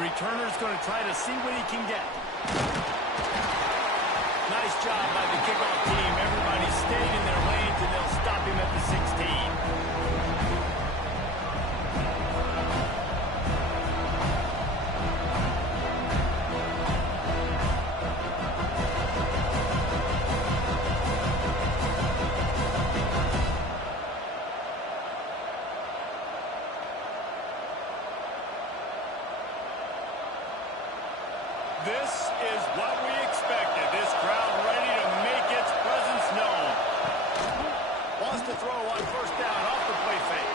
Returner's going to try to see what he can get. Nice job by the kickoff team. Everybody stayed in their lanes, and they'll stop him at the 16. This is what we expected. This crowd ready to make its presence known. Wants to throw on first down off the play fake.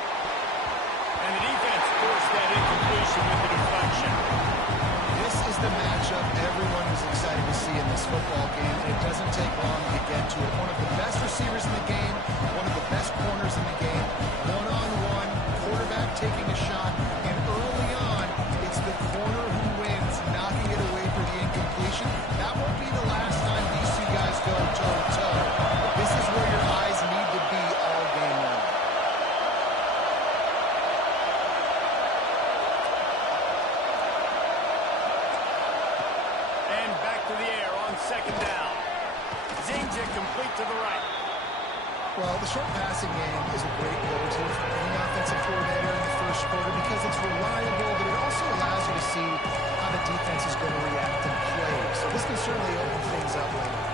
And the defense forced that incompletion with the deflection. This is the matchup everyone was excited to see in this football game, and it doesn't take long to get to it. One of the best receivers in the game, one of the best corners in the game, one-on-one, quarterback taking a shot, and early on, it's the corner who wins, knocking it away for the incompletion. That won't be the last time these two guys go toe-to-toe. This is where your eyes need to be all game long. And back to the air on second down. Zings it complete to the right. Well, the short passing game is a great go-to for any offensive coordinator in the first quarter because it's reliable, but it also allows you to see how the defense is going to react and play. So this can certainly open things up later.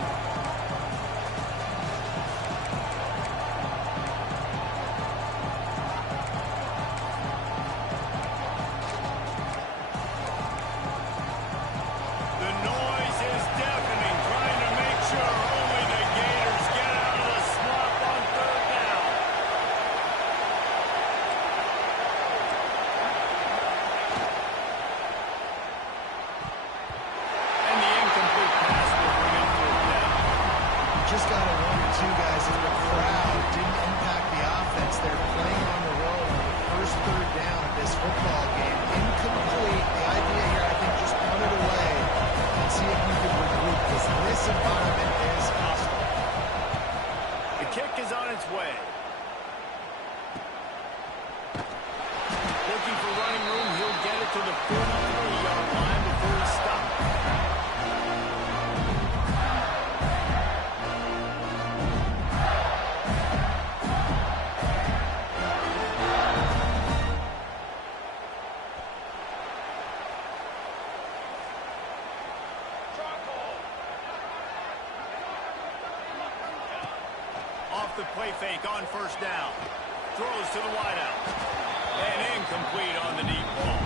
The noise is deafening, trying to make sure only the Gators get out of the swamp on third down. And the incomplete pass will bring up fourth down. Just got a one or two guys in the crowd. Didn't impact the offense. They're playing on the road on the first third down of this football game. Incomplete. The idea here, I think, just punt it away and see if we can regroup because this environment is hostile. The kick is on its way. Looking for running room. He'll get it to the 43-yard line before he stops. Off the play fake on first down. Throws to the wideout. And incomplete on the deep ball.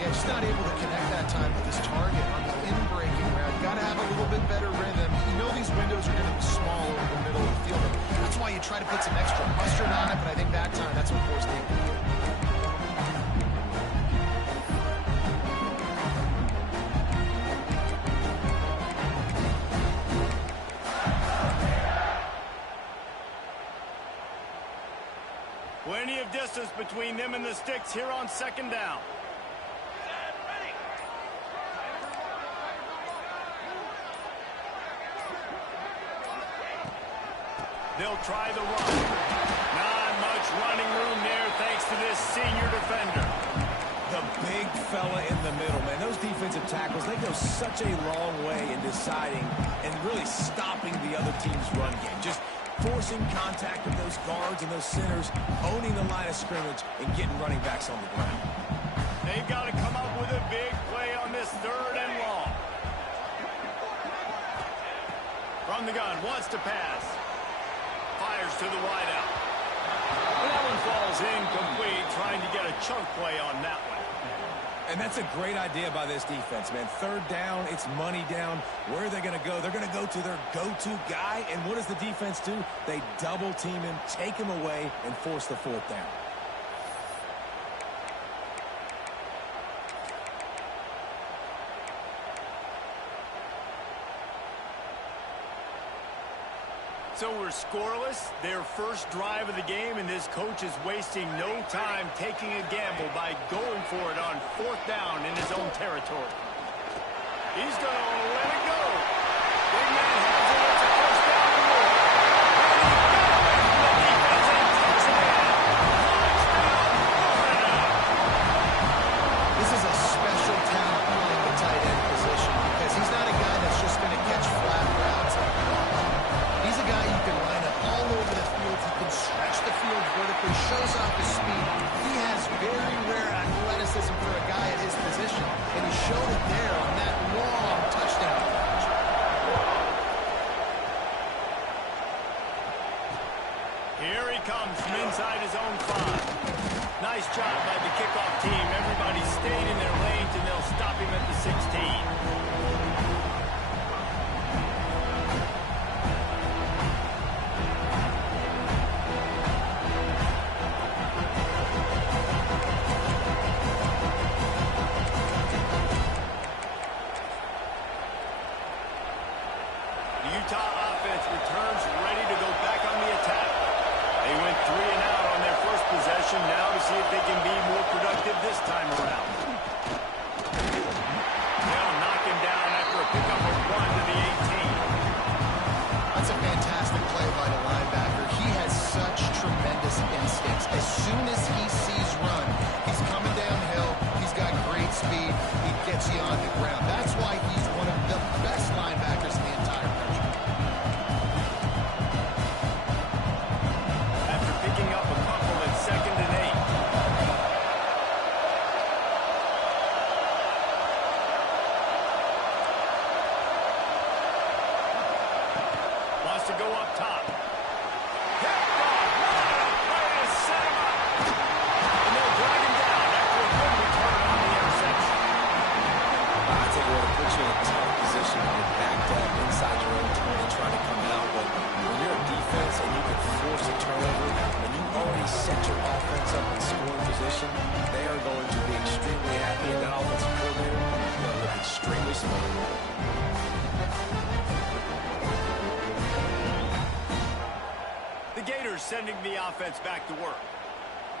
Yeah, just not able to connect that time with his target on the in-breaking route. Got to have a little bit better rhythm. You know these windows are going to be small over the middle of the field. That's why you try to put some extra mustard on it, but I think that time that's what forced the incomplete. Plenty of distance between them and the sticks here on second down. They'll try the run. Not much running room there thanks to this senior defender. The big fella in the middle, man. Those defensive tackles, they go such a long way in deciding and really stopping the other team's run game. Just forcing contact of those guards and those centers, owning the line of scrimmage, and getting running backs on the ground. They've got to come up with a big play on this third and long. From the gun, wants to pass. Fires to the wideout. That one falls incomplete, trying to get a chunk play on that one. And that's a great idea by this defense, man. Third down, it's money down. Where are they going to go? They're going to go to their go-to guy. And what does the defense do? They double team him, take him away, and force the fourth down. So we're scoreless, their first drive of the game, and this coach is wasting no time taking a gamble by going for it on fourth down in his own territory. He's going to let it go. Big man has it. It's a first down and more. And he got it. The defense ain't touching it. Touchdown, Florida. This is a special showed it there on that long touchdown catch. Here he comes from inside his own 5. Nice job by the kickoff team. Everybody stayed in their lanes, and they'll stop him at the 16. Utah offense returns ready to go back on the attack. They went 3 and out on their first possession. Now to see if they can be more productive this time around. They'll knock him down after a pickup of 1 to the 18. That's a fantastic play by the linebacker. He has such tremendous instincts. As soon as he sees run, he's coming downhill. He's got great speed. He gets you on the ground. That's why he's one of the best linebackers in the entire country. After picking up a couple at 2nd and 8. Wants to go up top. Picked off. What a play to set him up. And they'll drag him down after a good return on the interception. I tell you what, it puts you in a tough position when you're backed up inside your own 20 trying to come out. But when you're a defense and you can force a turnover and you already set your offense up in scoring position, they are going to be extremely happy, and that offensive coordinator is going to look extremely smart. The Gators sending the offense back to work.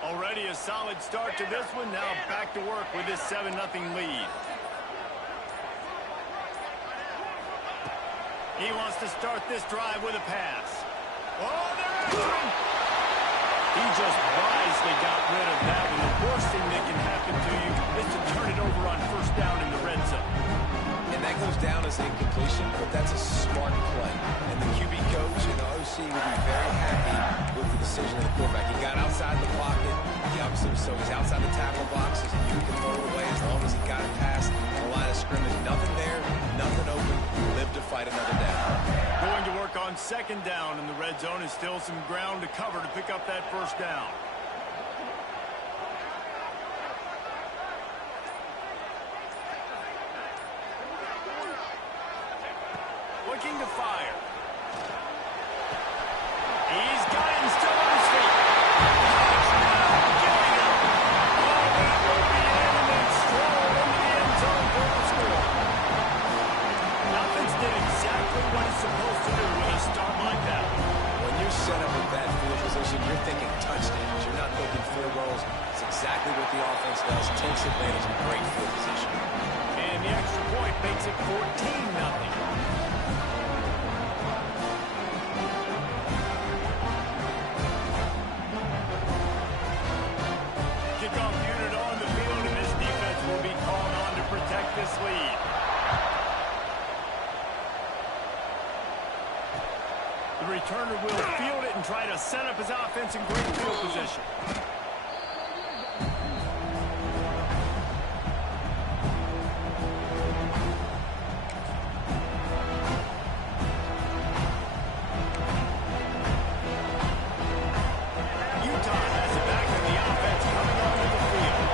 Already a solid start to this one. Now back to work with this 7-0 lead. He wants to start this drive with a pass. Oh, they're after him. He just wisely got rid of that one. The worst thing that can happen to you is to turn it over on 1st down in the red zone. And that goes down as incompletion, but that's a smart play. And the QB coach and the OC will be very happy with the decision of the quarterback. He got outside the pocket. He obviously was so he's outside the tackle box. You can throw it away as long as he got it past the line of scrimmage. Nothing there, nothing open. Live to fight another down. Going to work on 2nd down in the red zone is still some ground to cover to pick up that 1st down. Looking to fire. He's got him still on his feet. Touchdown, Gilliam. Oh, that will be in, and then stroll into the end zone for the score. Offense did exactly what it's supposed to do with a start like that. When you're set up in that field position, you're thinking touchdowns. You're not thinking field goals. It's exactly what the offense does. Takes advantage of great field position. And the extra point makes it 14-0. Kickoff unit on the field, and this defense will be called on to protect this lead. The returner will field it and try to set up his offense in great field position. Utah has it back, and the offense coming onto the field.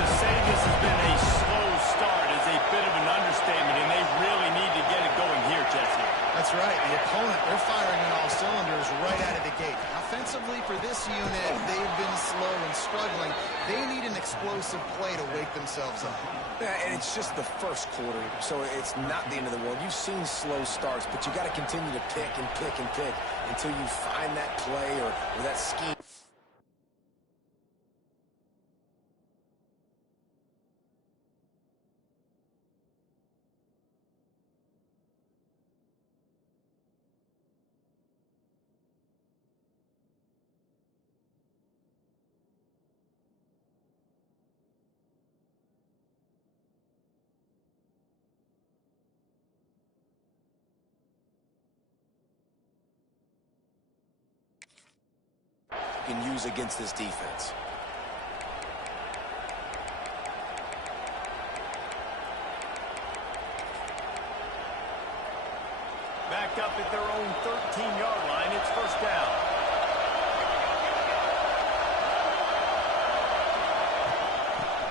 To say this has been a slow start is a bit of an understatement, and they really need to get it going here, Jesse. That's right. The opponent, they're firing on all cylinders right out of the gate. Offensively, for this unit, they've been slow and struggling. They need an explosive play to wake themselves up. Yeah, and it's just the first quarter, so it's not the end of the world. You've seen slow starts, but you got to continue to pick and pick and pick until you find that play or that scheme. Can use against this defense. back up at their own 13-yard line. It's first down.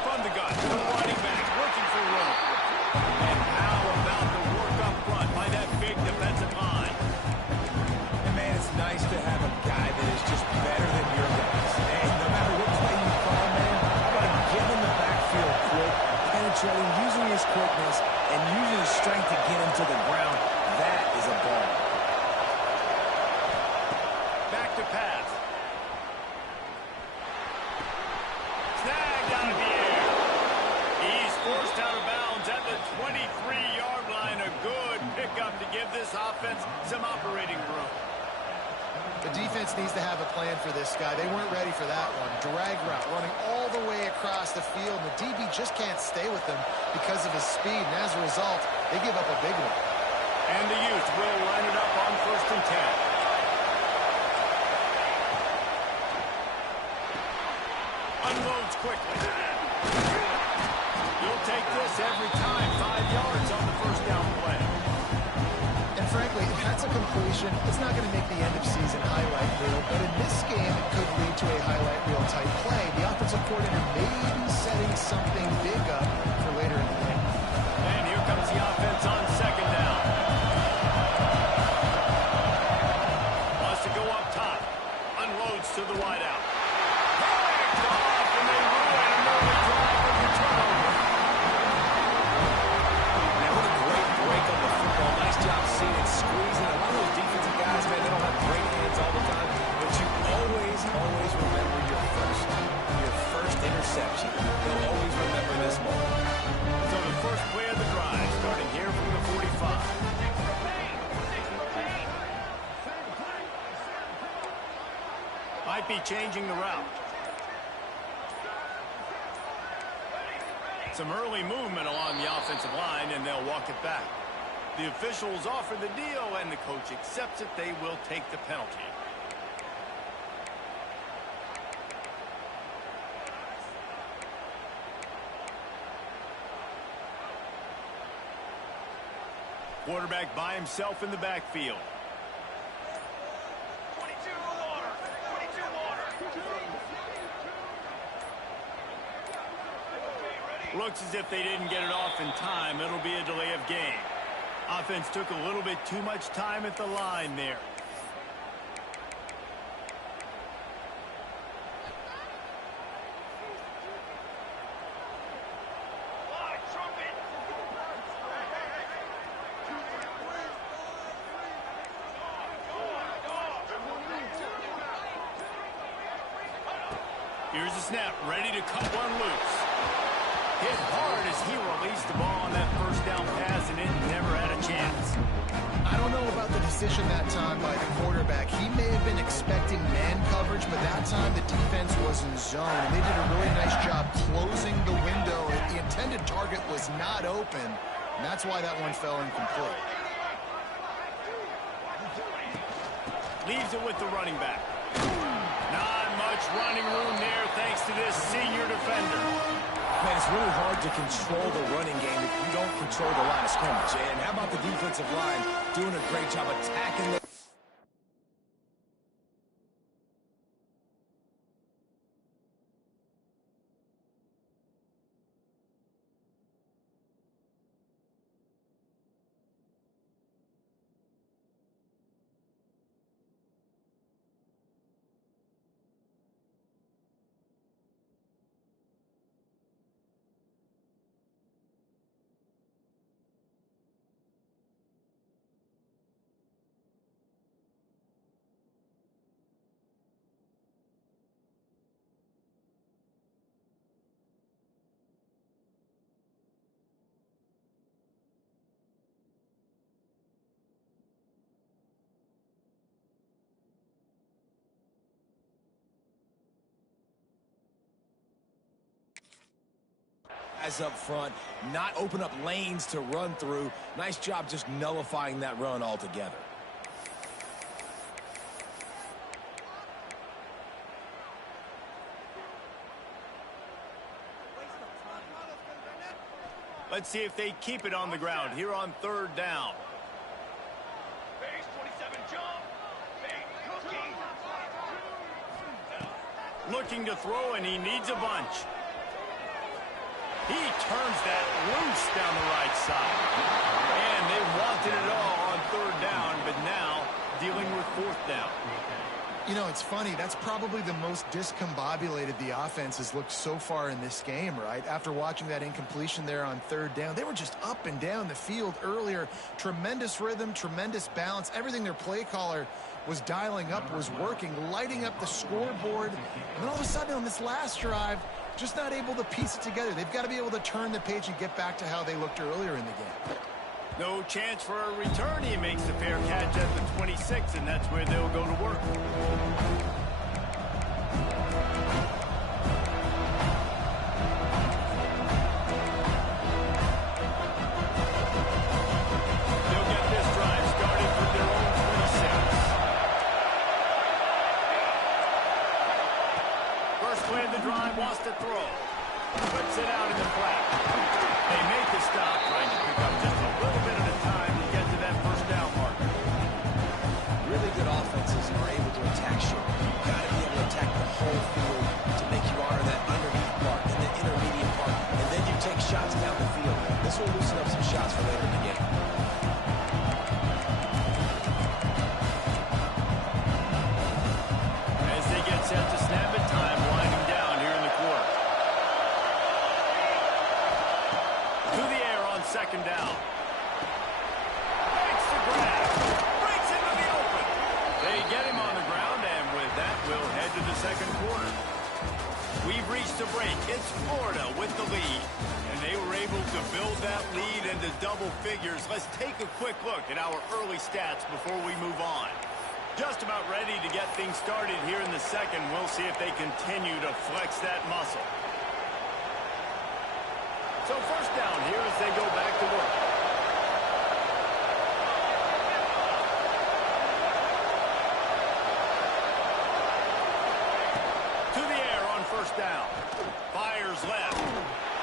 From the gun, the running back looking for room. And how about the work up front by that big defensive line? And man, it's nice to have a guy that is just better than your guys. And no matter what play you call, man, how about him getting in the backfield quick, penetrating, using his quickness, and using his strength to get him to the ground. That is a ball. Back to pass. Snagged out of the air. He's forced out of bounds at the 23-yard line. A good pickup to give this offense some operating room. The defense needs to have a plan for this guy. They weren't ready for that one. Drag route, running all the way across the field. The DB just can't stay with him because of his speed, and as a result, they give up a big one. And the Utes will line it up on 1st and 10. Unloads quickly. You'll take this every time. 5 yards on the first down play. And frankly, if that's a completion, it's not going to make the end of season highlight reel, but in this game, it could lead to a highlight reel type play. The offensive coordinator may be setting something big up for later in the game. And here comes the offense on 2nd down. Wants to go up top. Unloads to the wideout. Picked off, and they ruin an early drive with the turnover. Man, what a great break on the football. Nice job seeing it squeezing. A lot of those defensive guys, man, they don't have great hands all the time, but you always remember your first interception. You'll always remember this moment. So the first play of the drive, starting here from the 45. Might be changing the route. Some early movement along the offensive line, and they'll walk it back. The officials offer the deal, and the coach accepts it. They will take the penalty. Quarterback by himself in the backfield. 22 water. 22 water. Looks as if they didn't get it off in time. It'll be a delay of game. Offense took a little bit too much time at the line there. Here's the snap, ready to cut one loose. Hit hard as he released the ball on that first down pass, and it never had a chance. I don't know about the decision that time by the quarterback. He may have been expecting man coverage, but that time the defense was in zone. And they did a really nice job closing the window. The intended target was not open, and that's why that one fell incomplete. Leaves it with the running back. Not much running room there thanks to this senior defender. Man, it's really hard to control the running game if you don't control the line of scrimmage. And how about the defensive line doing a great job attacking the... Up front, not open up lanes to run through. Nice job just nullifying that run altogether. Let's see if they keep it on the ground here on 3rd down. Looking to throw, and he needs a bunch. He turns that loose down the right side. And they wanted it all on third down, but now dealing with fourth down. You know, it's funny. That's probably the most discombobulated the offense has looked so far in this game, right? After watching that incompletion there on third down, they were just up and down the field earlier. Tremendous rhythm, tremendous balance. Everything their play caller was dialing up was working, lighting up the scoreboard. And all of a sudden on this last drive, just not able to piece it together. They've got to be able to turn the page and get back to how they looked earlier in the game. No chance for a return. He makes the fair catch at the 26, and that's where they'll go to work. They'll get this drive started from their own 26. First play of the drive, wants to throw. Puts it out in the flat. They make the stop, trying to pick up just a little bit at a time to get to that first down marker. Really good offenses are able to attack short. You've got to be able to attack the whole field to make you honor that underneath part and the intermediate part. And then you take shots down the field. This will loosen up some shots for later in the game. As they get set to snap it, time winding down here in the quarter. To the air on second down. Makes the grab. Breaks into the open. They get him on the ground, and with that, we'll head to the second quarter. We've reached the break. It's Florida with the lead, and they were able to build that lead into double figures. Let's take a quick look at our early stats before we move on. Just about ready to get things started here in the second. We'll see if they continue to flex that muscle. So first down here as they go back to work. To the air on first down. Fires left.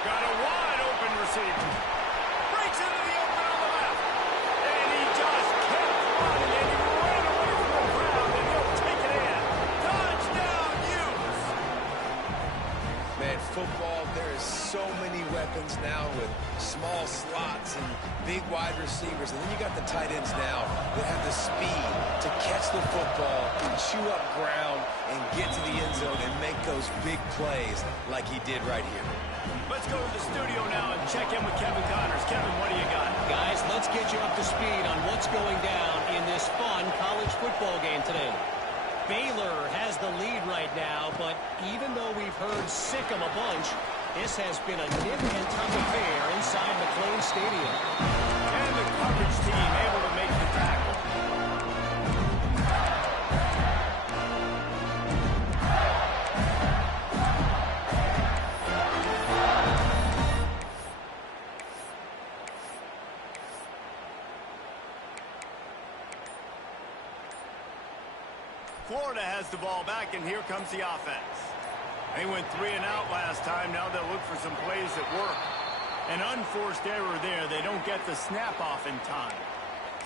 Got a wide open receiver. Breaks into the open on the left. And he just kept running, and he ran away from the crowd, and he'll take it in. Touchdown, Utes! Man, football, there is so many weapons now with small slots and big wide receivers. And then you got the tight ends now that have the speed to catch the football, chew up ground, and get to the end zone and make those big plays like he did right here. Let's go to the studio now and check in with Kevin Connors. Kevin, what do you got? Guys, let's get you up to speed on what's going down in this fun college football game today. Baylor has the lead right now, but even though we've heard sick 'em a bunch, this has been a nip and tuck affair inside McLean Stadium. And the coverage team able to make the tackle. Florida has the ball back, and here comes the offense. They went 3 and out last time. Now they'll look for some plays that work. An unforced error there. They don't get the snap off in time.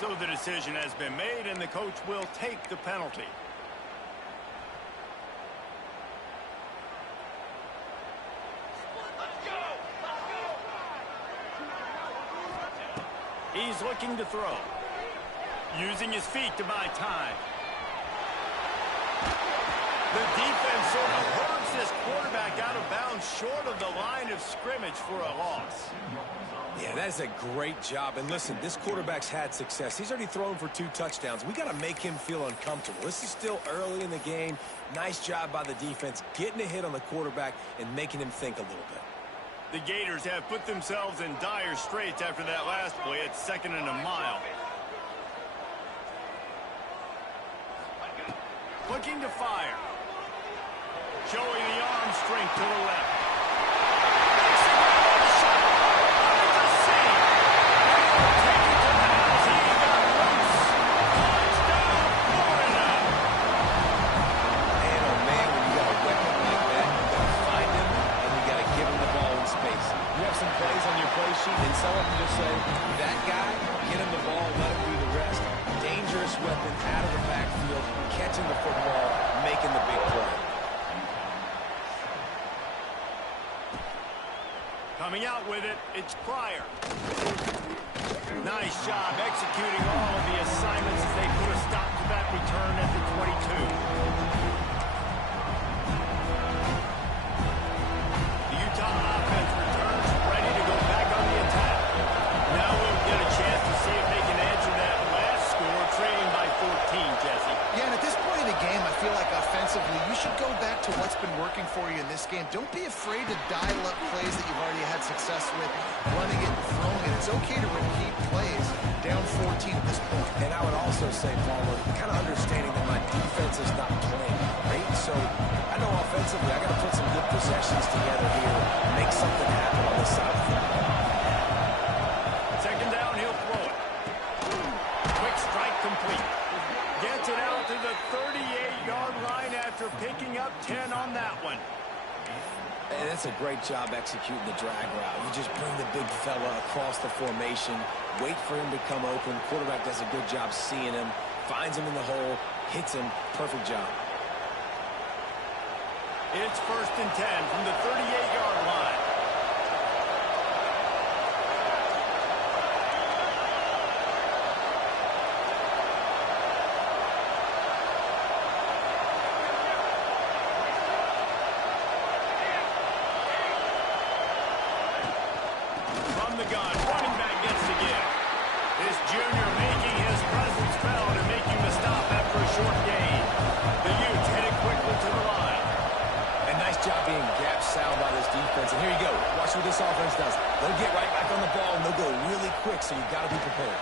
So the decision has been made, and the coach will take the penalty. He's looking to throw. Using his feet to buy time. The defense sort of hurts this quarterback out of bounds short of the line of scrimmage for a loss. Yeah, that is a great job. And listen, this quarterback's had success. He's already thrown for 2 touchdowns. We got to make him feel uncomfortable. This is still early in the game. Nice job by the defense, getting a hit on the quarterback and making him think a little bit. The Gators have put themselves in dire straits after that last play. It's 2nd and a mile. Looking to fire. Showing the arm strength to the left. And someone can just say, that guy, get him the ball, let him do the rest. Dangerous weapon out of the backfield, catching the football, making the big play. Coming out with it, it's Pryor. Nice job executing all of the assignments as they put a stop to that return at the 22. The Utah offense returns, ready to go back on the attack. Now we'll get a chance to see if they can answer that last score, trailing by 14, Jesse. Yeah, and at this point of the game, I feel like offensively, you should go back to what's been working for you in this game. Don't be afraid to dial up plays that you've already had success with, running it and throwing it. It's okay to repeat plays down 14 at this point. And I would also say, Paulo, kind of understanding that my defense is not playing great. So I know offensively I got to put some good possessions together here and make something happen on this side of the ball. Second down, he'll throw it. Quick strike complete. Gets it out to the 38-yard line after picking up 10 on that one. And it's a great job executing the drag route. You just bring the big fella across the formation, wait for him to come open. Quarterback does a good job seeing him, finds him in the hole, hits him. Perfect job. It's 1st and 10 from the 38-yard line. From the gun, running back gets the give. This junior making his presence felt and making the stop after a short gain. The Utes headed quickly to the line. And nice job being gap sound by this defense. And here you go. Watch what this offense does. They'll get right back on the ball, and they'll go really quick, so you've got to be prepared.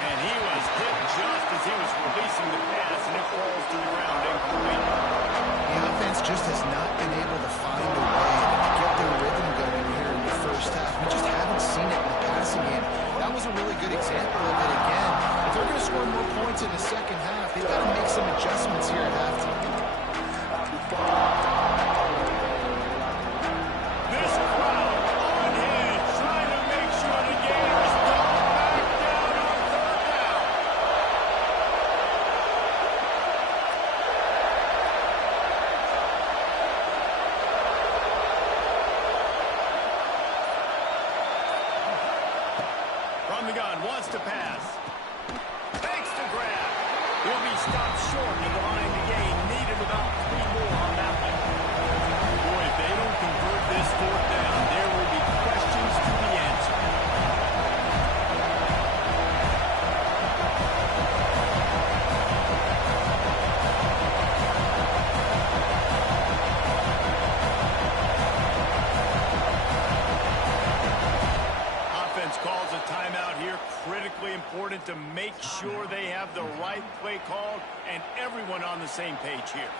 And he was hit just as he was releasing the pass, and it falls to the ground incomplete. The offense just has not been able to find a way to get their rhythm going here in the first half. We just haven't seen it in the passing game. That was a really good example of it again. If they're going to score more points in the second half, they've got to make some adjustments here at halftime. This crowd on edge, trying to make sure the Gators don't back down on 3rd down. From the gun, wants to pass. Fakes the grab. He'll be stopped short of the line to gain. Needed about 3 more on that one. Boy, if they don't convert this 4th down, there will be questions to be answered. Offense calls a timeout here. Critically important to make sure they have the right play called and everyone on the same page here.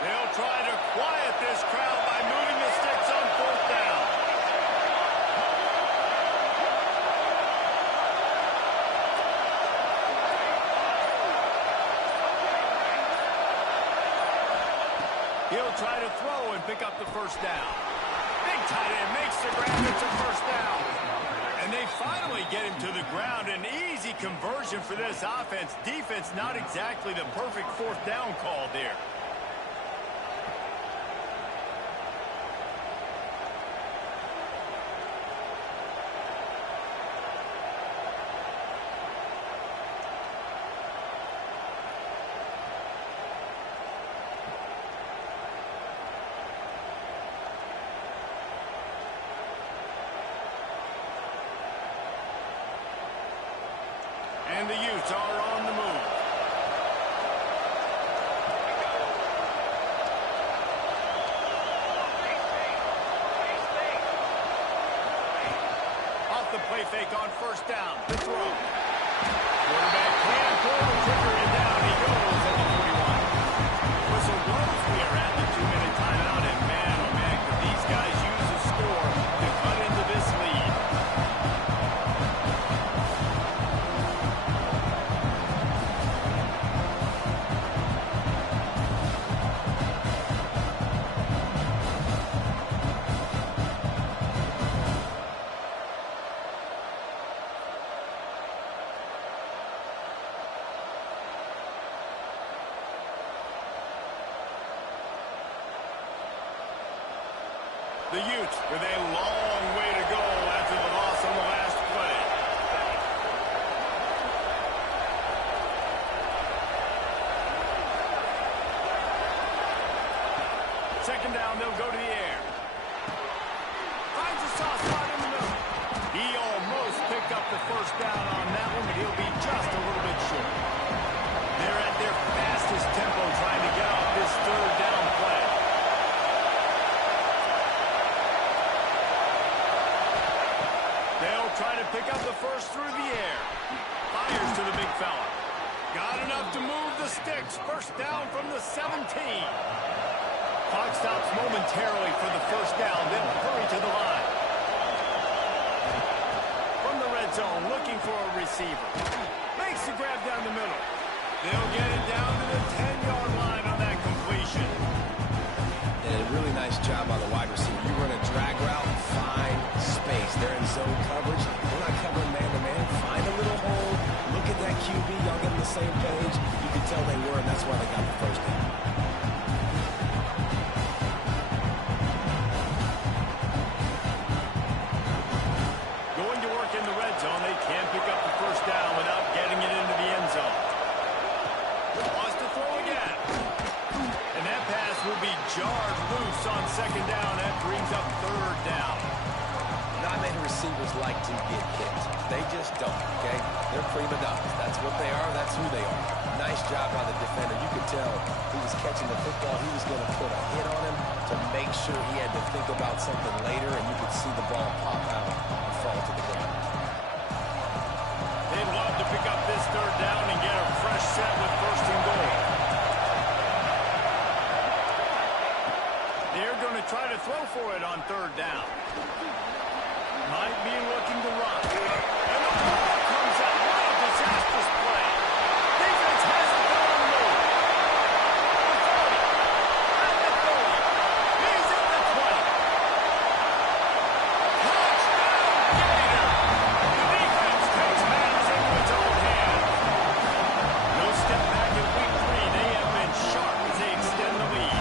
They'll try to quiet this crowd by moving the sticks on 4th down. He'll try to throw and pick up the 1st down. Big tight end makes the grab. It's a 1st down. And they finally get him to the ground. An easy conversion for this offense. Defense not exactly the perfect 4th down call there. And the Utes are on the move. Off the play fake on 1st down. The throw. Quarterback can pull the trigger and down he goes at the 41. Whistle blows. We are at the 2-minute timeout. And man, oh man, could these guys use a score to cut into this lead. The Utes with a long way to go after the loss on the last play. Second down, they'll go to the air. Finds a soft spot in the middle. He almost picked up the first down on that one, but he'll be just a little bit short. They're at their fastest tempo trying to get off this third down play. They'll try to pick up the first through the air. Fires to the big fella. Got enough to move the sticks. First down from the 17. Clock stops momentarily for the first down. They'll hurry to the line. From the red zone, looking for a receiver. Makes the grab down the middle. They'll get it down to the 10-yard line on that completion. And a really nice job by the wide receiver. You run a drag route, find space. They're in zone coverage. They're not covering man-to-man. Find a little hole. Look at that QB. Y'all get on the same page. You can tell they were, and that's why they got the first down. Going to work in the red zone. They can't pick up the first down without getting it into the end zone. Wants to throw again. And that pass will be jarred loose on second down. That brings up third down. Not many receivers like to get hit. They just don't, okay? They're prima donnas. That's what they are. That's who they are. Nice job by the defender. You could tell he was catching the football. He was going to put a hit on him to make sure he had to think about something later, and you could see the ball pop out and fall to the ground. They'd love to pick up this third down and get a fresh set with first and goal. They're going to try to throw for it on third down. Might be looking to run. And the ball comes out. What a disastrous play. Defense has it down the middle. The 40. At the 30. He's at the 20. Touchdown, Gator. The defense takes matters into its own hands. No step back in week 3. They have been sharp as they extend the lead.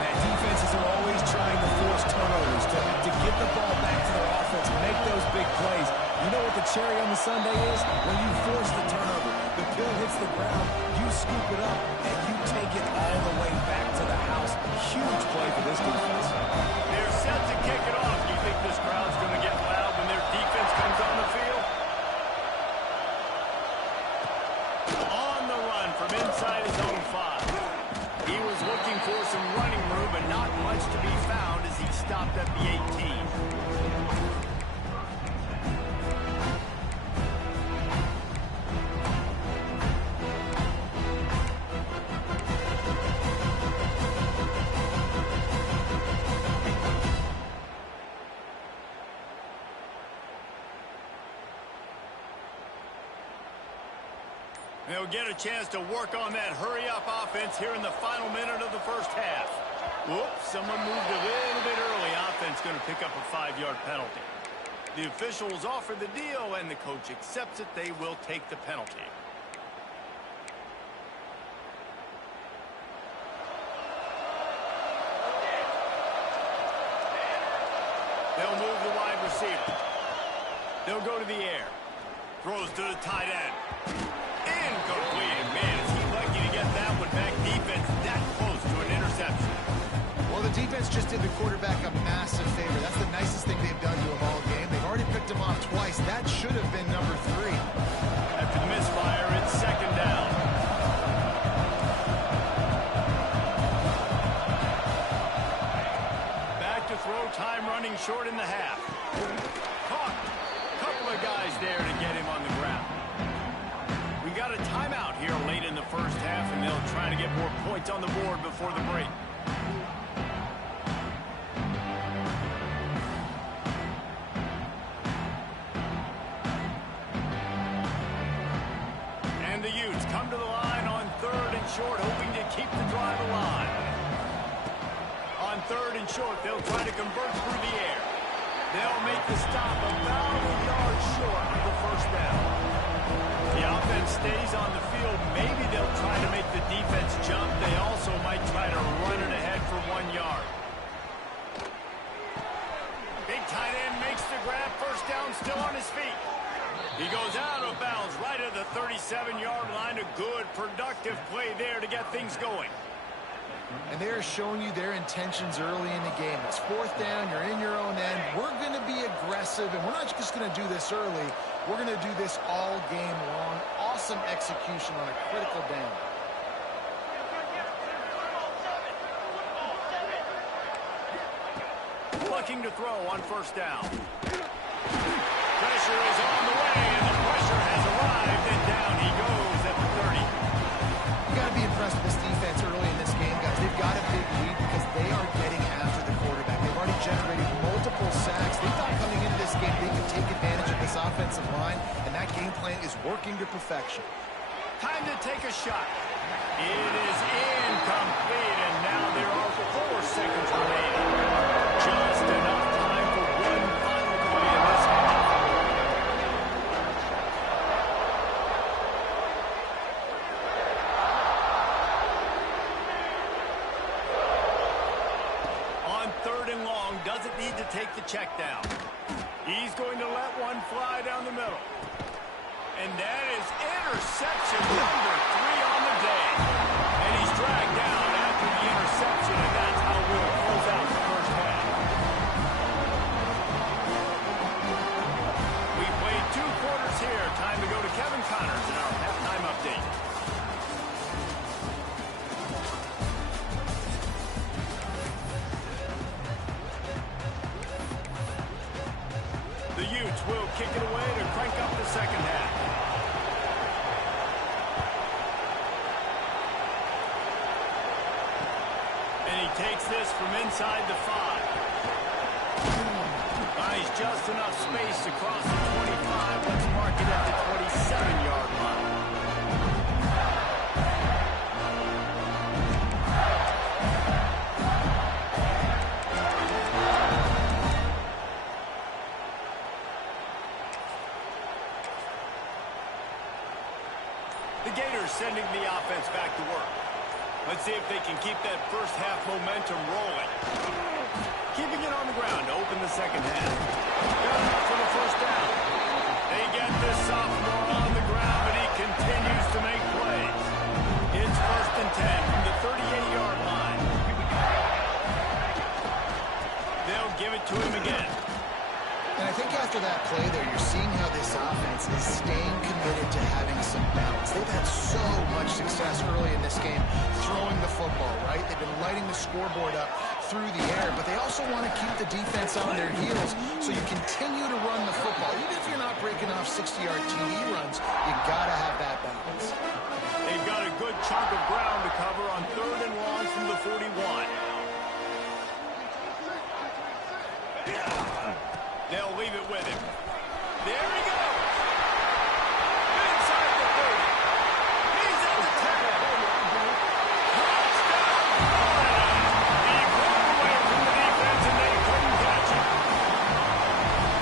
Man, defenses are always trying to force turnovers to get the ball back to their offense and make those big plays. You know what the cherry on the sundae is? When you force the turnover, the pill hits the ground, you scoop it up, and you take it all the way back to the house. Huge play for this defense. They're set to kick it off. Do you think this crowd's going to get loud when their defense comes on the field? On the run from inside his own 5. He was looking for some running room, but not much to be found as he stopped at the 18. They'll get a chance to work on that hurry-up offense here in the final minute of the first half. Whoops, someone moved a little bit early. Offense going to pick up a 5-yard penalty. The officials offer the deal, and the coach accepts it. They will take the penalty. They'll move the wide receiver. They'll go to the air. Throws to the tight end. Incomplete. Man, is he lucky to get that one back. Defense that close to an interception. Well, the defense just did the quarterback a massive favor. That's the nicest thing they've done to him all game. They've already picked him off twice. That should have been number 3. After the misfire, it's second down. Back to throw, time running short in the half. Caught. Couple of guys there to get him on the ground. We got a timeout here late in the first half, and they'll try to get more points on the board before the break. And the Utes come to the line on third and short, hoping to keep the drive alive. On third and short, they'll try to convert through the air. They'll make the stop about a yard short of the first down. The offense stays on the field. Maybe they'll try to make the defense jump. They also might try to run it ahead for 1 yard. a good, productive play there to get things going. And they're showing you their intentions early in the game. It's fourth down, you're in your own end. We're going to be aggressive, and we're not just going to do this early. We're going to do this all game long. Awesome execution on a critical down. Looking to throw on first down. Pressure is on the way, and the pressure has arrived, and down he goes at the 30. You got to be impressed with this defense early in this game, guys. They've got a big lead because they are getting after the quarterback. They've already generated multiple sacks. They thought coming into this game they could take advantage of this offensive line, and that game plan is working to perfection. Time to take a shot. It is incomplete, and now there are 4 seconds remaining. Just enough time for one final play in this half. On 3rd and long, doesn't need to take the check down. He's going to let one fly down the middle. And that is interception number 3 on the day. And he's dragged down after the interception, and that's how we'll close out the first half. We played 2 quarters here. Time to go to Kevin Connors in our halftime update. The Utes will kick it away to crank up the second half. And he takes this from inside the 5. He's just enough space across the 25. Let's mark it at the 27-yard line. The Gators sending the offense back to work. Let's see if they can keep that first half momentum rolling. Keeping it on the ground to open the second half. Got enough for the first down. They get this sophomore on the ground, but he continues to make plays. It's 1st and 10 from the 38-yard line. They'll give it to him again. And I think after that play there, you're seeing how this offense is staying committed to having some balance. They've had so much success early in this game throwing the football, right? They've been lighting the scoreboard up through the air, but they also want to keep the defense on their heels, so you continue to run the football. Even if you're not breaking off 60-yard TD runs, you got to have that balance. They've got a good chunk of ground to cover on 3rd and long from the 41. They'll leave it with him. There he goes. Inside the 30. He's at the 10. Touchdown, Florida. He broke away from the defense and they couldn't catch him.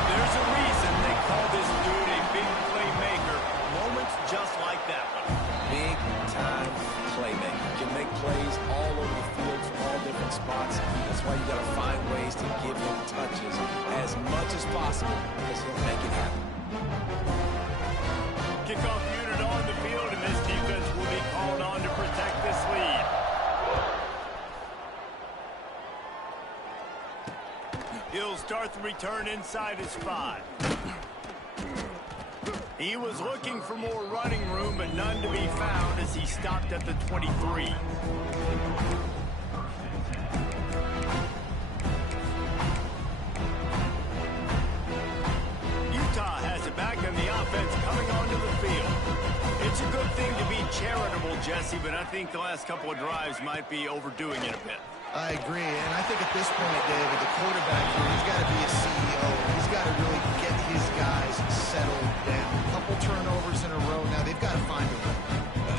There's a reason they call this dude a big playmaker. Moments just like that one. Big-time playmaker. Can make plays all over the field from all different spots. That's why you got to find ways to give him touches as much as possible because he'll make it happen. Kickoff unit on the field, and this defense will be called on to protect this lead. He'll start the return inside his 5. He was looking for more running room, but none to be found as he stopped at the 23. Utah has it back on the offense coming onto the field. It's a good thing to be charitable, Jesse, but I think the last couple of drives might be overdoing it a bit. I agree, and I think at this point, David, the quarterback here, he's got to be a CEO. He's got to really get his guys settled down. A couple turnovers in a row now. They've got to find a way.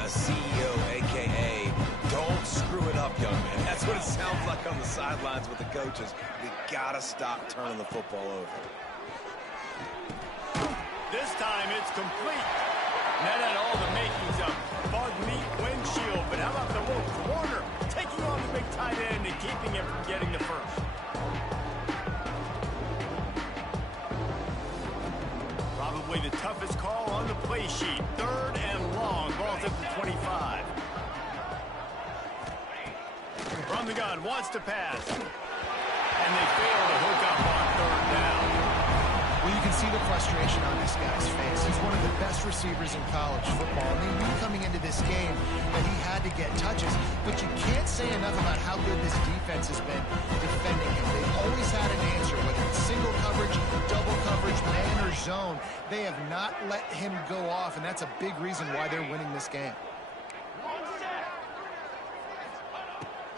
CEO, a.k.a. don't screw it up, young man. That's what it sounds like on the sidelines with the coaches. We got to stop turning the football over. This time it's complete. That had all the makings of bug meat windshield, but how about the little corner taking on the big tight end and keeping him from getting the first? Probably the toughest call on the play sheet. 3rd and long. Ball's at the 20. wants to pass. And they fail to hook up on third down. Well, you can see the frustration on this guy's face. He's one of the best receivers in college football. And they knew coming into this game that he had to get touches. But you can't say enough about how good this defense has been defending him. They've always had an answer, whether it's single coverage, double coverage, man or zone. They have not let him go off, and that's a big reason why they're winning this game.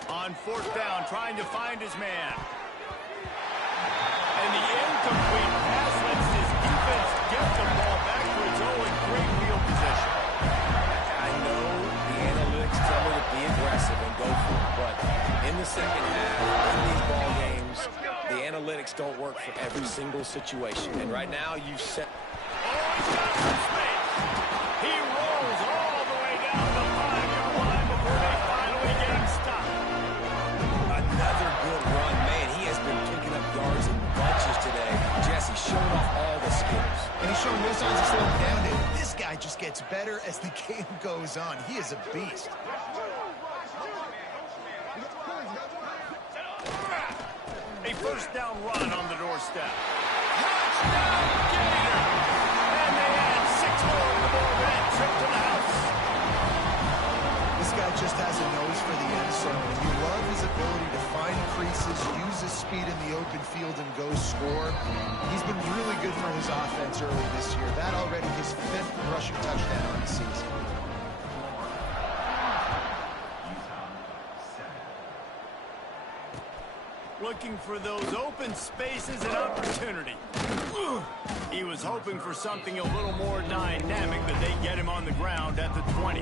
On fourth down, trying to find his man. And the incomplete pass lets his defense get the ball back to its own in great field position. I know the analytics tell me to be aggressive and go for it, but in the second half, in these ball games, the analytics don't work for every single situation. And right now, you've set... Oh, he's got some space. He rolls all the way down the 5-yard line before they finally get him stopped. Another good run. Man, he has been picking up yards in bunches today. Jesse showing off all the skills. And he's showing no signs of slowing down, David. This guy just gets better as the game goes on. He is a beast. A first down run on the doorstep. Touchdown, Gator! And they add 6 more to the board with that trip to the house. This guy just has a nose for the end zone. You love his ability to find creases, use his speed in the open field, and go score. He's been really good for his offense early this year. That already his 5th rushing touchdown on the season. Looking for those open spaces and opportunity. He was hoping for something a little more dynamic, but they get him on the ground at the 20.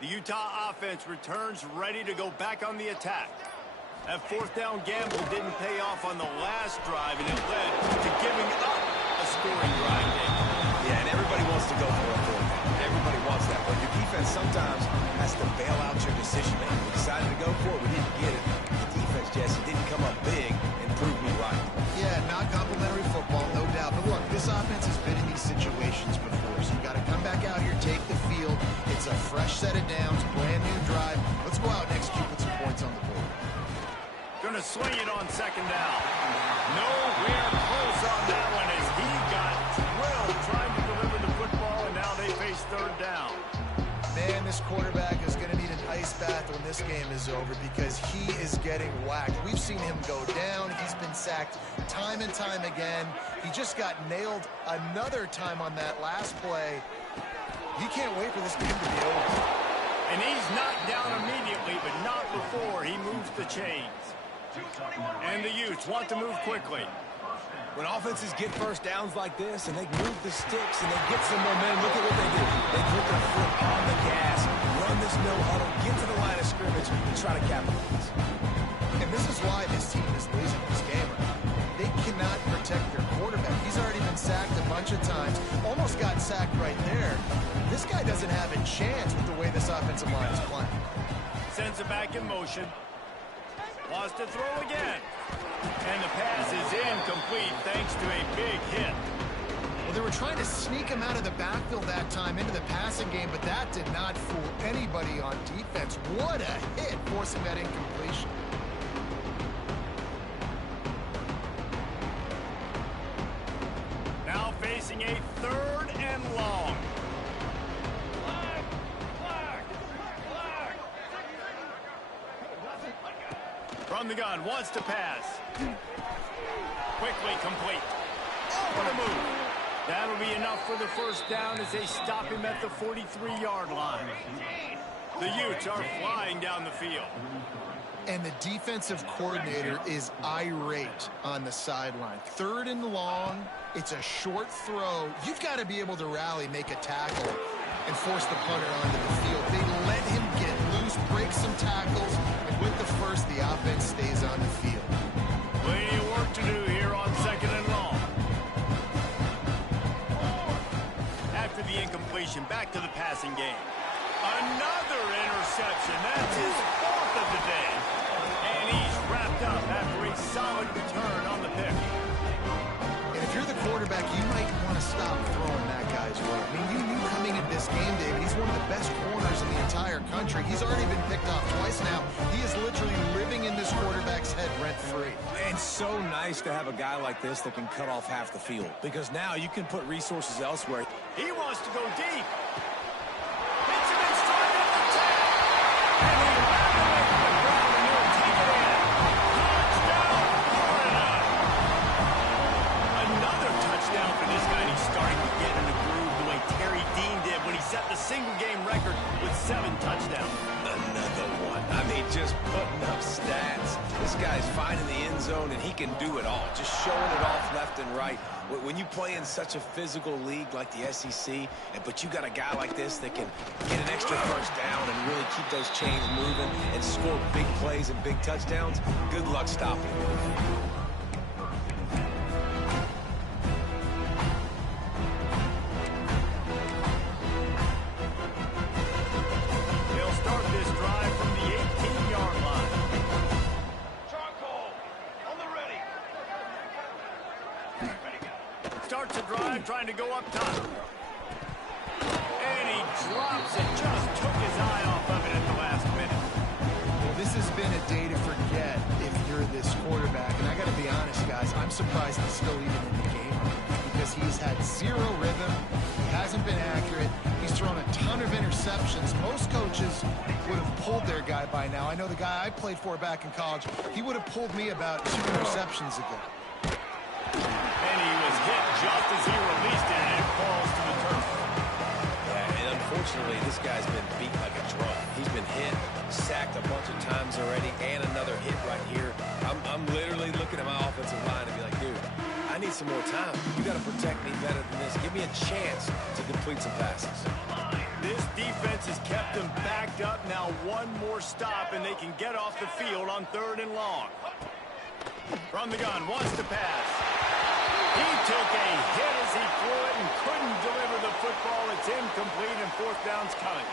The Utah offense returns ready to go back on the attack. That fourth down gamble didn't pay off on the last drive, and it led to giving up a scoring drive. Yeah, and everybody wants to go for a fourth down. Everybody wants that, but your defense sometimes has to bail out your decision-making. We decided to go for it. We didn't get it. The defense, Jesse, didn't come up big and prove me right. Yeah, not complimentary football, no doubt. But look, this offense has been in these situations before, so you got to come back out here, take the field. It's a fresh set of downs, brand new drive. Let's go out and execute with some points on the board. Gonna swing it on second down. Nowhere close on that one as he got drilled trying to deliver the football, and now they face third down. Man, this quarterback is going to need an ice bath when this game is over because he is getting whacked. We've seen him go down. He's been sacked time and time again. He just got nailed another time on that last play. He can't wait for this game to be over. And he's knocked down immediately, but not before he moves the chains. And the Utes want to move quickly. When offenses get first downs like this and they move the sticks and they get some momentum, look at what they do. They put their foot on the gas, run this no huddle, get to the line of scrimmage, and try to capitalize. And this is why this team is losing this game. They cannot protect their quarterback. He's already been sacked a bunch of times, almost got sacked right there. This guy doesn't have a chance with the way this offensive line is playing. Sends it back in motion. Wants to throw again. And the pass is incomplete thanks to a big hit. Well, they were trying to sneak him out of the backfield that time into the passing game, but that did not fool anybody on defense. What a hit, forcing that incompletion. Now facing a third and long. From the gun, wants to pass. Quickly complete. Over the move. That'll be enough for the first down as they stop him at the 43-yard line. The Utes are flying down the field. And the defensive coordinator is irate on the sideline. Third and long, it's a short throw. You've got to be able to rally, make a tackle, and force the punter onto the field. They let him get loose, break some tackles, and with the first, the offense stays on the field. Plenty of work to do here on second and long. After the incompletion, back to the passing game. Another interception. That's his fourth of the day. And he's wrapped up after a solid return on the pick. And if you're the quarterback, you might want to stop throwing that guy's way. I mean, you knew coming into this game, David, he's one of the best corners in the entire country. He's already been picked off twice now. He is literally living in this quarterback's head rent-free. And so nice to have a guy like this that can cut off half the field, because now you can put resources elsewhere. He wants to go deep. Hits him in stride at the 10. And he ran away from the ground, and he'll take it in. Touchdown, Florida. Another touchdown for this guy. He's starting to get in the groove the way Terry Dean did when he set the single-game record with 7 touchdowns. Another one. I mean, just putting up stats. This guy's finding the end zone, and he can do it all. Just showing it off left and right. When you play in such a physical league like the SEC, but you got a guy like this that can get an extra first down and really keep those chains moving and score big plays and big touchdowns, good luck stopping him. Starts a drive, trying to go up top. And he drops it. Just took his eye off of it at the last minute. Well, this has been a day to forget if you're this quarterback. And I got to be honest, guys, I'm surprised he's still even in the game because he's had 0 rhythm. He hasn't been accurate. He's thrown a ton of interceptions. Most coaches would have pulled their guy by now. I know the guy I played for back in college, he would have pulled me about 2 interceptions ago. And he was hit just as he released it, and it falls to the turf. Yeah, and unfortunately, this guy's been beat like a drum. He's been hit, sacked a bunch of times already, and another hit right here. I'm literally looking at my offensive line and be like, dude, I need some more time. You got to protect me better than this. Give me a chance to complete some passes. This defense has kept them backed up. Now one more stop, and they can get off the field on 3rd and long. From the gun, wants to pass. He took a hit as he threw it and couldn't deliver the football. It's incomplete, and 4th down's coming.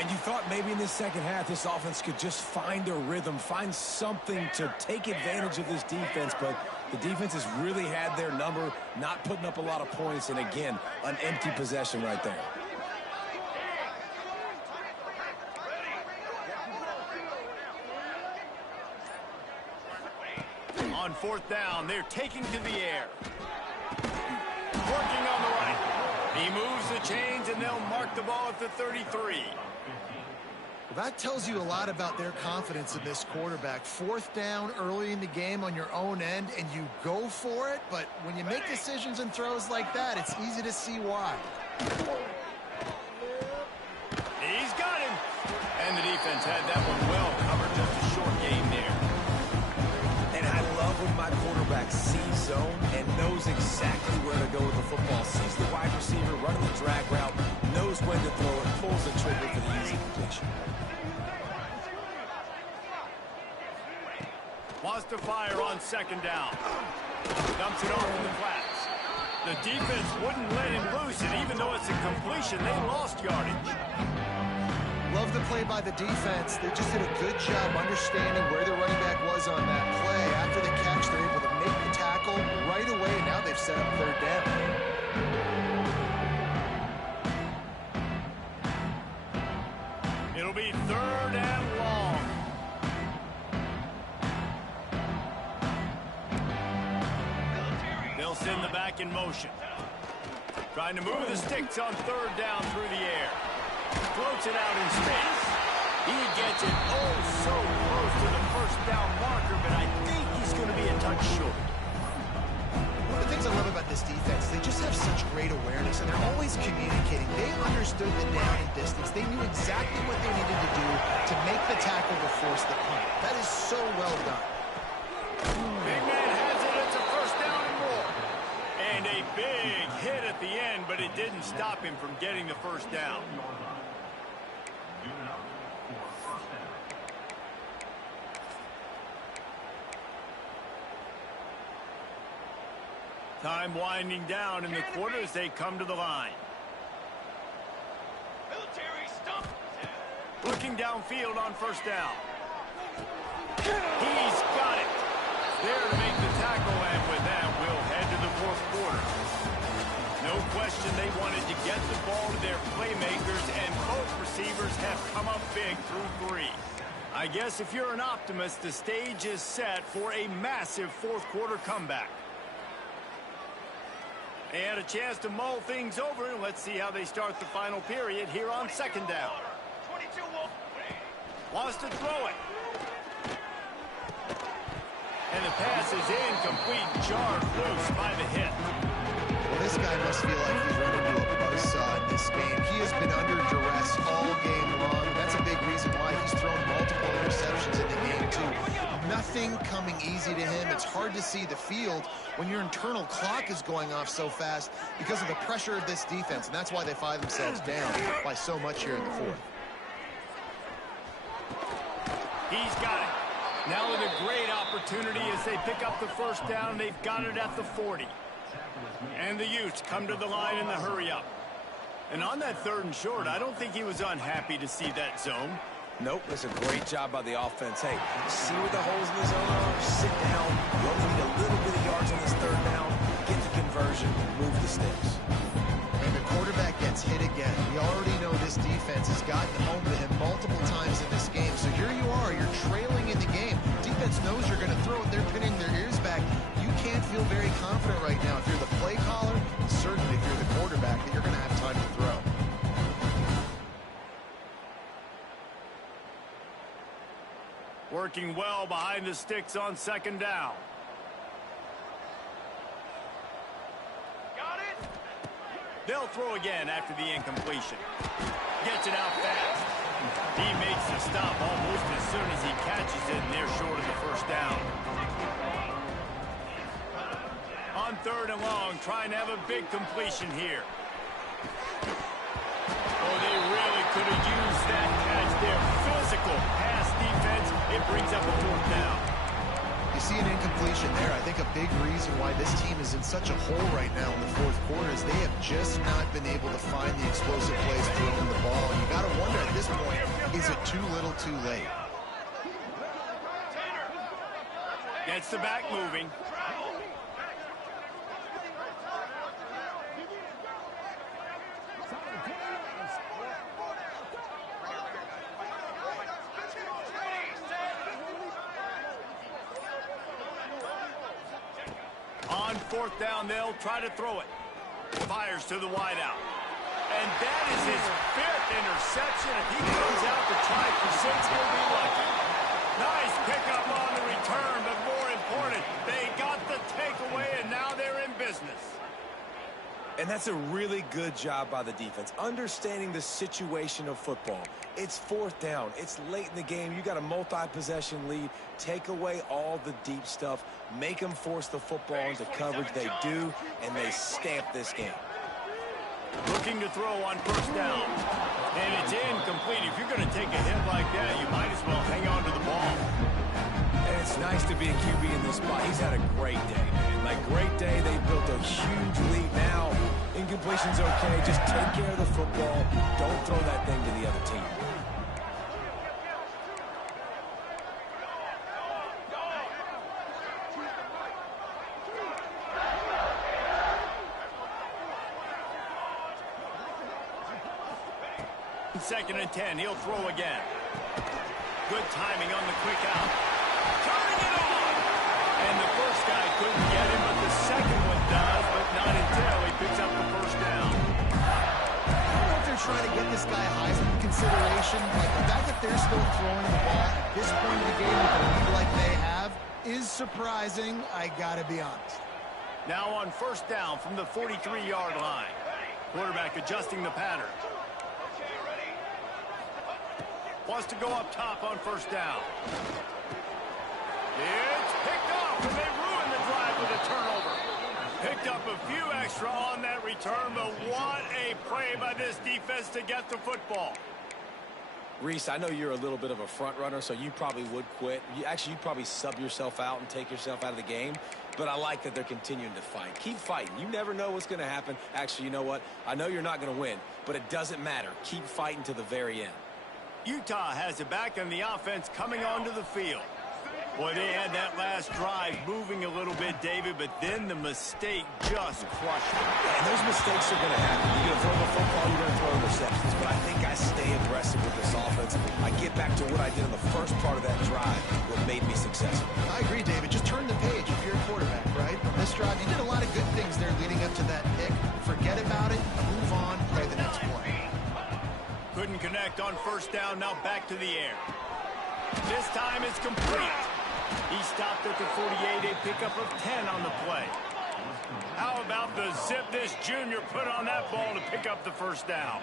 And you thought maybe in this second half this offense could just find a rhythm, find something to take advantage of this defense, but the defense has really had their number, not putting up a lot of points, and again, an empty possession right there. On 4th down, they're taking to the air. Working on the right. He moves the chains, and they'll mark the ball at the 33. Well, that tells you a lot about their confidence in this quarterback. 4th down early in the game on your own end, and you go for it, but when you make decisions and throws like that, it's easy to see why. He's got him. And the defense had that one well covered. Just a short game there. And I love when my quarterback sees zone and knows exactly where to go with the football. Sees the wide receiver running the drag route, knows when to throw it, pulls the trigger for the easy completion. Wants to fire on 2nd down. Dumps it off in the flats. The defense wouldn't let him loose, and even though it's a completion, they lost yardage. Love the play by the defense. They just did a good job understanding where the running back was on that play. After the catch, they're able to make the tackle right away. Now they've set up 3rd down. It'll be 3rd and long. They'll send the back in motion. Trying to move the sticks on 3rd down through the air. Floats it out in space. He gets it so close to the 1st down marker, but I think he's going to be a touch short. One of the things I love about this defense, they just have such great awareness, and they're always communicating. They understood the down and distance. They knew exactly what they needed to do to make the tackle to force the punt. That is so well done. Big man has it. It's a 1st down and more. And a big hit at the end, but it didn't stop him from getting the 1st down. Time winding down in the quarter as they come to the line. Looking downfield on first down. He's got it. There to make the tackle, and with that, we'll head to the fourth quarter. No question they wanted to get the ball to their playmakers, and both receivers have come up big through 3. I guess if you're an optimist, the stage is set for a massive fourth quarter comeback. They had a chance to mull things over, and let's see how they start the final period here on second down. Wants to throw it. And the pass is incomplete, jarred loose by the hit. Well, this guy must feel like he's run into a buzzsaw in this game. He has been under duress all game long. That's a big reason why he's thrown multiple interceptions in the game, too. Nothing coming easy to him. It's hard to see the field when your internal clock is going off so fast because of the pressure of this defense, and that's why they find themselves down by so much here in the fourth. He's got it. Now with a great opportunity as they pick up the first down. They've got it at the 40. And the Utes come to the line in the hurry-up. And on that 3rd and short, I don't think he was unhappy to see that zone. Nope, that's a great job by the offense. Hey, see where the holes in the zone are, sit down. You only need a little bit of yards on this 3rd down, get the conversion, move the sticks. And the quarterback gets hit again. We already know this defense has gotten home to him multiple times in this game. So here you are, you're trailing in the game. Defense knows you're going to throw it. They're pinning their ears back. You can't feel very confident right now if you're the play caller, and certainly if you're the quarterback, that you're going to have time to throw. Working well behind the sticks on second down. Got it. They'll throw again after the incompletion. Gets it out fast. He makes the stop almost as soon as he catches it, and they're short of the first down. On 3rd and long, trying to have a big completion here. Oh, they really could have used that catch there. Physical pass defense. It brings up a 4th down. You see an incompletion there. I think a big reason why this team is in such a hole right now in the fourth quarter is they have just not been able to find the explosive plays throwing the ball. And you got to wonder at this point, is it too little too late? Gets the back moving. On 4th down, they'll try to throw it. Fires to the wideout. And that is his 5th interception. If he comes out to try for 6, he'll be lucky. Nice pickup on the return, but more important, they got the takeaway, and now they're in business. And that's a really good job by the defense, understanding the situation of football. It's 4th down. It's late in the game. You got a multi-possession lead. Take away all the deep stuff. Make them force the football into coverage. They do, and they stamp this game. Looking to throw on first down. And it's incomplete. If you're going to take a hit like that, you might as well hang on to the ball. And it's nice to be a QB in this spot. He's had a great day, man. Like, great day. They built a huge lead. Now, incompletion's okay. Just take care of the football. Don't throw that thing to the other team. Second and 10, he'll throw again. Good timing on the quick out. Turning it on! And the first guy couldn't get him, but the second one does, but not until he picks up the first down. I don't know if they're trying to get this guy Heisman consideration, but the fact that they're still throwing the ball at this point in the game with a lead like they have is surprising, I gotta be honest. Now on first down from the 43-yard line. Quarterback adjusting the pattern. Wants to go up top on first down. It's picked off, and they ruin the drive with a turnover. Picked up a few extra on that return, but what a play by this defense to get the football. Reese, I know you're a little bit of a front runner, so you probably would quit. You'd probably sub yourself out and take yourself out of the game. But I like that they're continuing to fight. Keep fighting. You never know what's going to happen. Actually, you know what? I know you're not going to win, but it doesn't matter. Keep fighting to the very end. Utah has it back on the offense coming onto the field. Boy, they had that last drive moving a little bit, David, but then the mistake just crushed them. And those mistakes are going to happen. You're going to throw the football, you're going to throw interceptions. But I think I stay aggressive with this offense. I get back to what I did in the first part of that drive, what made me successful. I agree, David. Just turn the page if you're a quarterback, right? On this drive, you did a lot of good things there leading up to that pick. Forget about it, move on, play the next play. Couldn't connect on first down, now back to the air. This time it's complete. He stopped at the 48, a pickup of 10 on the play. How about the zip this junior put on that ball to pick up the first down?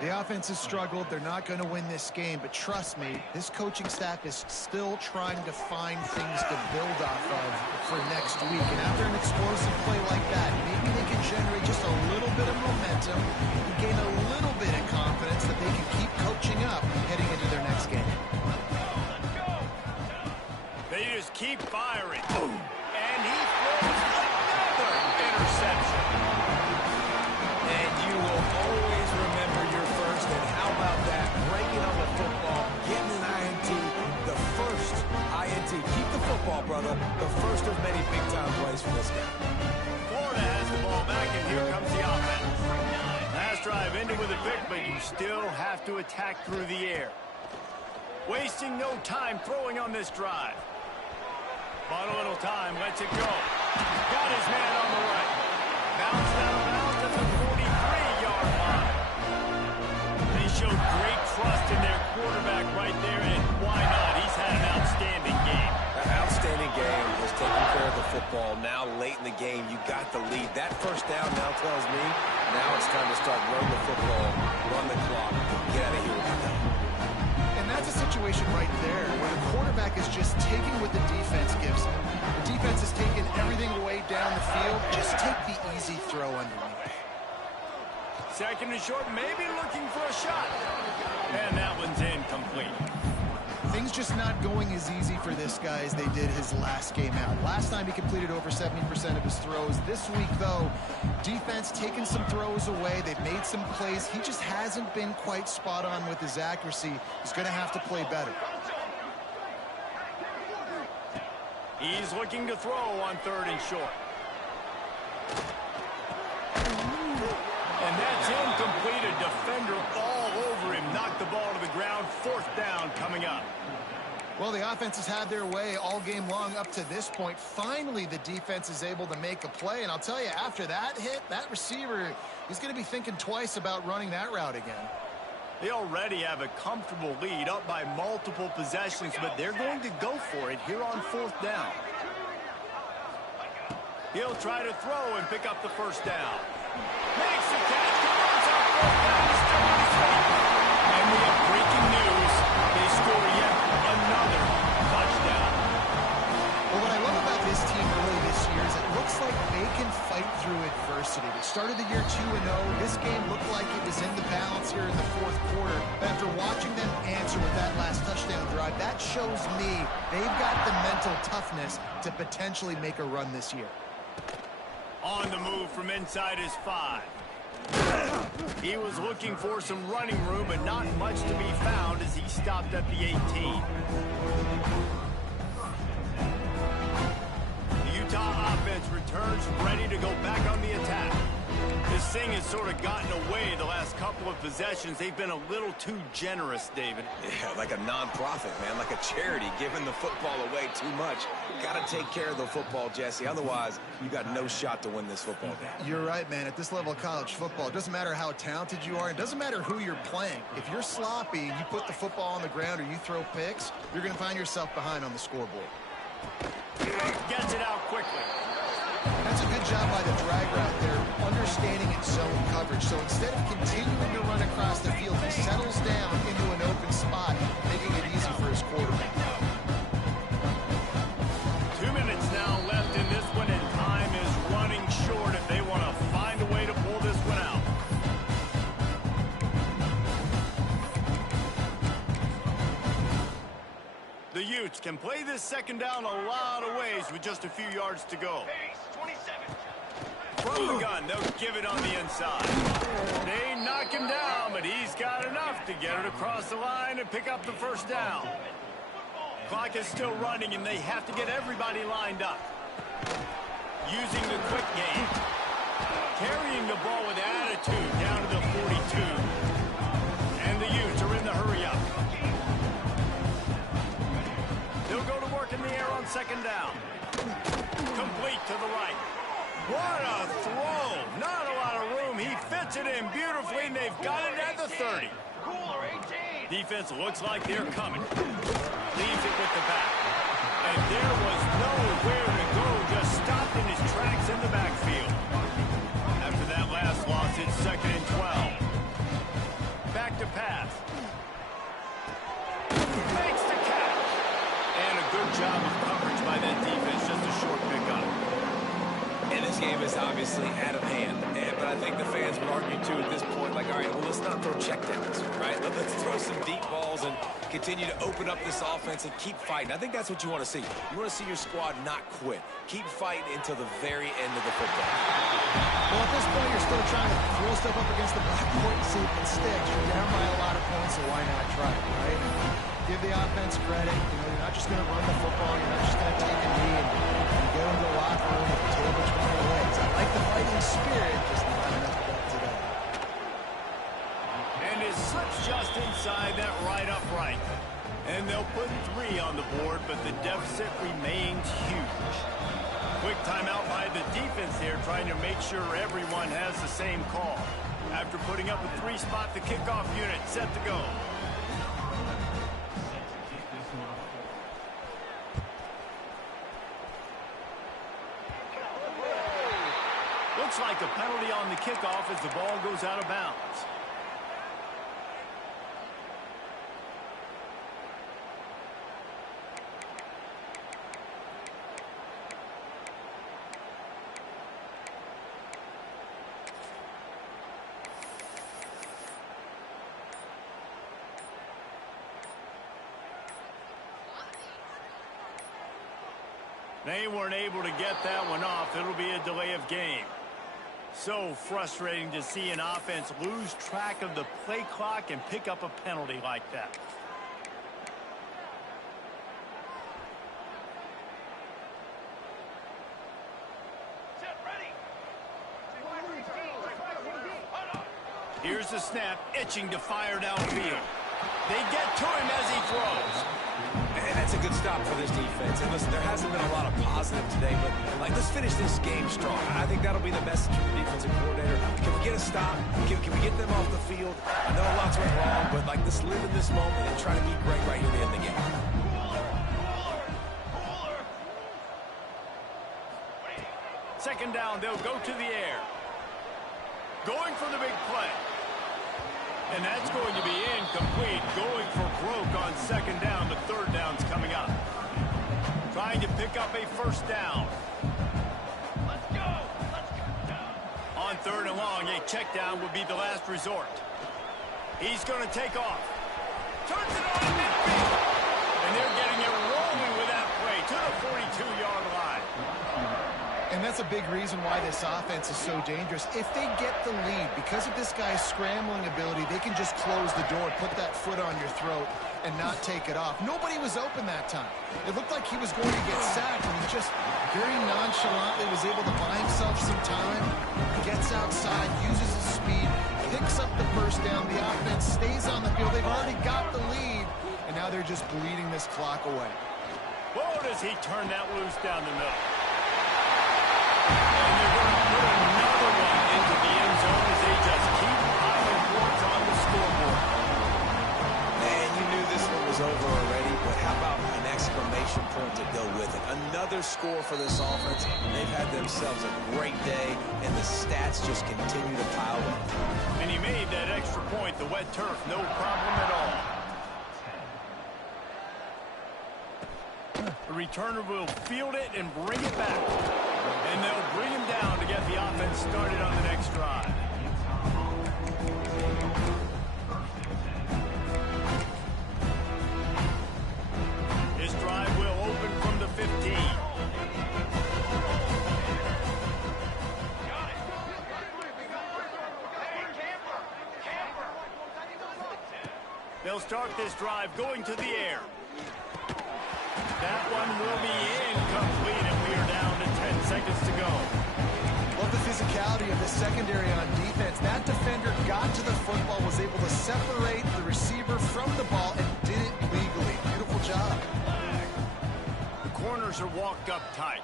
The offense has struggled. They're not going to win this game, but trust me, this coaching staff is still trying to find things to build off of for next week. And after an explosive play like that, maybe they can generate just a little bit of momentum and gain a little bit of confidence that they can keep coaching up heading into their next game. They just keep firing. And he throws another interception. And you will always remember your first. And how about that? Breaking on the football, getting an INT, the first INT. Keep the football, brother. The first of many big-time plays for this guy. Florida has the ball back, and here comes the offense. Last drive ended with a pick, but you still have to attack through the air. Wasting no time throwing on this drive. Bought a little time, lets it go. Got his man on the right. Bounced out of bounds at the 43-yard line. They showed great trust in their quarterback right there, and why not? He's had an outstanding game. An outstanding game. Was taking care of the football. Now late in the game, you got the lead. That first down now tells me now it's time to start running the football, run the clock, get out of here with that. And that's a situation right there where the quarterback is just taking what the defense gives him. The defense is taking everything away down the field. Just take the easy throw underneath. Second and short, maybe looking for a shot. And that one's incomplete. Things just not going as easy for this guy as they did his last game out. Last time he completed over 70% of his throws. This week, though, defense taking some throws away. They've made some plays. He just hasn't been quite spot on with his accuracy. He's going to have to play better. He's looking to throw on third and short. And that's incomplete. A defender all over him. Knocked the ball to the ground. Fourth down coming up. Well, the offense has had their way all game long up to this point. Finally, the defense is able to make a play. And I'll tell you, after that hit, that receiver, he's going to be thinking twice about running that route again. They already have a comfortable lead up by multiple possessions, but they're going to go for it here on fourth down. He'll try to throw and pick up the first down. Makes the catch, converts on fourth down, he's still on his feet. And we have breaking news. They score yet another touchdown. Well, what I love about this team early this year is it looks like they can fight through adversity. They started the year 2-0. This game looked like it was in the balance here in the fourth quarter. But after watching them answer with that last touchdown drive, that shows me they've got the mental toughness to potentially make a run this year. On the move from inside his 5. He was looking for some running room, but not much to be found as he stopped at the 18. The Utah offense returns ready to go back on the attack. This thing has sort of gotten away the last couple of possessions. They've been a little too generous, David. Yeah, like a non-profit, man, like a charity, giving the football away too much. Got to take care of the football, Jesse. Otherwise, you got no shot to win this football game. You're right, man. At this level of college football, it doesn't matter how talented you are. It doesn't matter who you're playing. If you're sloppy, you put the football on the ground or you throw picks, you're going to find yourself behind on the scoreboard. Gets it out quickly. That's a good job by the drag route there, understanding its zone coverage. So instead of continuing to run across the field, he settles down into an open spot, making it easy for his quarterback. 2 minutes now left in this one, and time is running short if they want to find a way to pull this one out. The Utes can play this second down a lot of ways with just a few yards to go. From the gun, they'll give it on the inside. They knock him down, but he's got enough to get it across the line and pick up the first down. Clock is still running, and they have to get everybody lined up. Using the quick game. Carrying the ball with attitude down to the 42. And the Utes are in the hurry-up. They'll go to work in the air on second down. Complete to the right. What a throw. Not a lot of room. He fits it in beautifully, and they've got it at the 30. Defense looks like they're coming. Leaves it with the back. And there was nowhere to go. Just stopped in his tracks in the backfield. After that last loss, it's 2nd and 12. Back to pass. Makes the catch. And a good job of coverage by that defense. Just a short pickup. And this game is obviously out of hand. But I think the fans would argue, too, at this point, like, all right, well, let's not throw checkdowns, right? Let's throw some deep balls and continue to open up this offense and keep fighting. I think that's what you want to see. You want to see your squad not quit. Keep fighting until the very end of the football. Well, at this point, you're still trying to throw stuff up against the backboard and see if it sticks. You're down by a lot of points, so why not try it, right? Give the offense credit. You know, you're not just going to run the football. You're not just going to take a knee and go into the locker room with the tail between your legs. I like the fighting spirit, just not enough of that today. And it slips just inside that right upright. And they'll put 3 on the board, but the deficit remains huge. Quick timeout by the defense here, trying to make sure everyone has the same call. After putting up a 3-spot, the kickoff unit set to go. Looks like a penalty on the kickoff as the ball goes out of bounds. They weren't able to get that one off. It'll be a delay of game. So frustrating to see an offense lose track of the play clock and pick up a penalty like that. Here's the snap, itching to fire downfield. They get to him as he throws. And that's a good stop for this defense. And listen, there hasn't been a lot of positive today, but like, let's finish this game strong. I think that'll be the message from the defensive coordinator. Can we get a stop? Can we get them off the field? I know lots went wrong, but like, let's live in this moment and try to be great right here to end the game. Second down, they'll go to the air. Going for the big play. And that's going to be incomplete. Going for broke on second down. The third down's coming up. Trying to pick up a first down. Let's go. On third and long, a check down would be the last resort. He's going to take off. Turns it on midfield. And they're getting it rolling with that play to the 42-yard line. And that's a big reason why this offense is so dangerous. If they get the lead, because of this guy's scrambling ability, they can just close the door, put that foot on your throat, and not take it off. Nobody was open that time. It looked like he was going to get sacked, and he just very nonchalantly was able to buy himself some time, gets outside, uses his speed, picks up the first down. The offense stays on the field. They've already got the lead, and now they're just bleeding this clock away. Whoa, does he turn that loose down the middle. And they're going to put another one into the end zone as they just keep piling points on the scoreboard. Man, you knew this one was over already, but how about an exclamation point to go with it? Another score for this offense. They've had themselves a great day, and the stats just continue to pile up. And he made that extra point, the wet turf, no problem at all. The returner will field it and bring it back. And they'll bring him down to get the offense started on the next drive. His drive will open from the 15. start this drive going to the air. That one will be incomplete, and we are down to 10 seconds to go. Love the physicality of the secondary on defense. That defender got to the football, was able to separate the receiver from the ball, and did it legally. Beautiful job. The corners are walked up tight.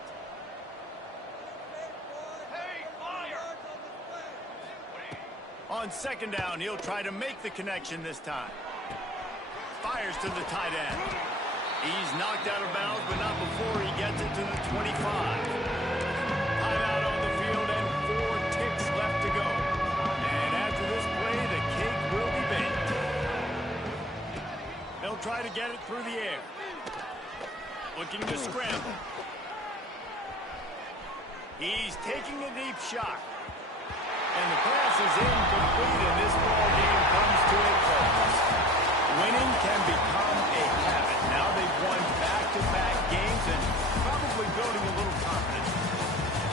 On second down, he'll try to make the connection this time. Fires to the tight end. He's knocked out of bounds, but not before he gets it to the 25. Timeout on the field and 4 ticks left to go. And after this play, the cake will be baked. They'll try to get it through the air. Looking to scramble. He's taking a deep shot. And the pass is incomplete, and this ball game comes to a close. Winning can become a habit. Now they've won back-to-back games and probably building a little confidence.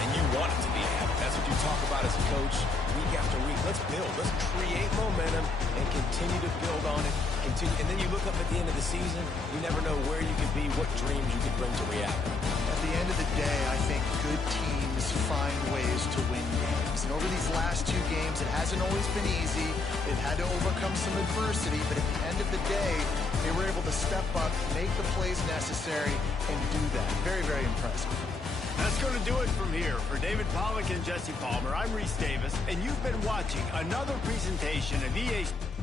And you want it to be a habit. That's what you talk about as a coach week after week. Let's build. Let's create momentum and continue to build on it. And then you look up at the end of the season, you never know where you could be, what dreams you could bring to reality. At the end of the day, I think good teams find ways to win games. And over these last 2 games, it hasn't always been easy. They've had to overcome some adversity, but at the end of the day, they were able to step up, make the plays necessary, and do that. Very, very impressive. That's going to do it from here. For David Pollack and Jesse Palmer, I'm Reese Davis, and you've been watching another presentation of EA Sports.